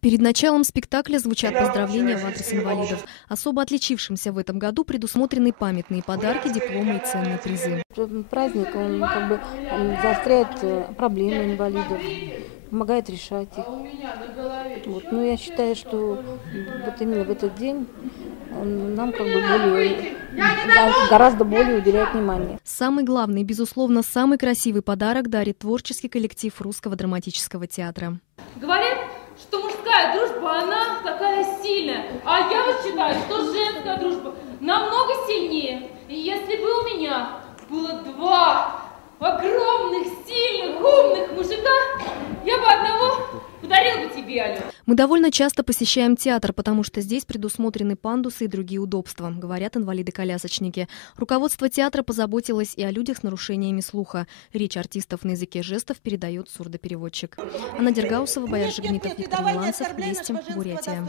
Перед началом спектакля звучат поздравления в адрес инвалидов. Особо отличившимся в этом году предусмотрены памятные подарки, дипломы и ценные призы. Праздник, он заостряет проблемы инвалидов, помогает решать их. Но я считаю, что вот именно в этот день он нам гораздо более уделяет внимание. Самый главный, безусловно, самый красивый подарок дарит творческий коллектив Русского драматического театра. Говорят, что мужская дружба, она такая сильная, а я вот считаю, что женская дружба намного сильнее. И если бы у меня было два огромных, сильных, умных мужика, я бы одного подарил бы тебе, Алёна. Мы довольно часто посещаем театр, потому что здесь предусмотрены пандусы и другие удобства, говорят инвалиды-колясочники. Руководство театра позаботилось и о людях с нарушениями слуха. Речь артистов на языке жестов передает сурдопереводчик. Анна Дергаусова, Бояр Жигнитов, Виктор Миланцев, Вести, Бурятия.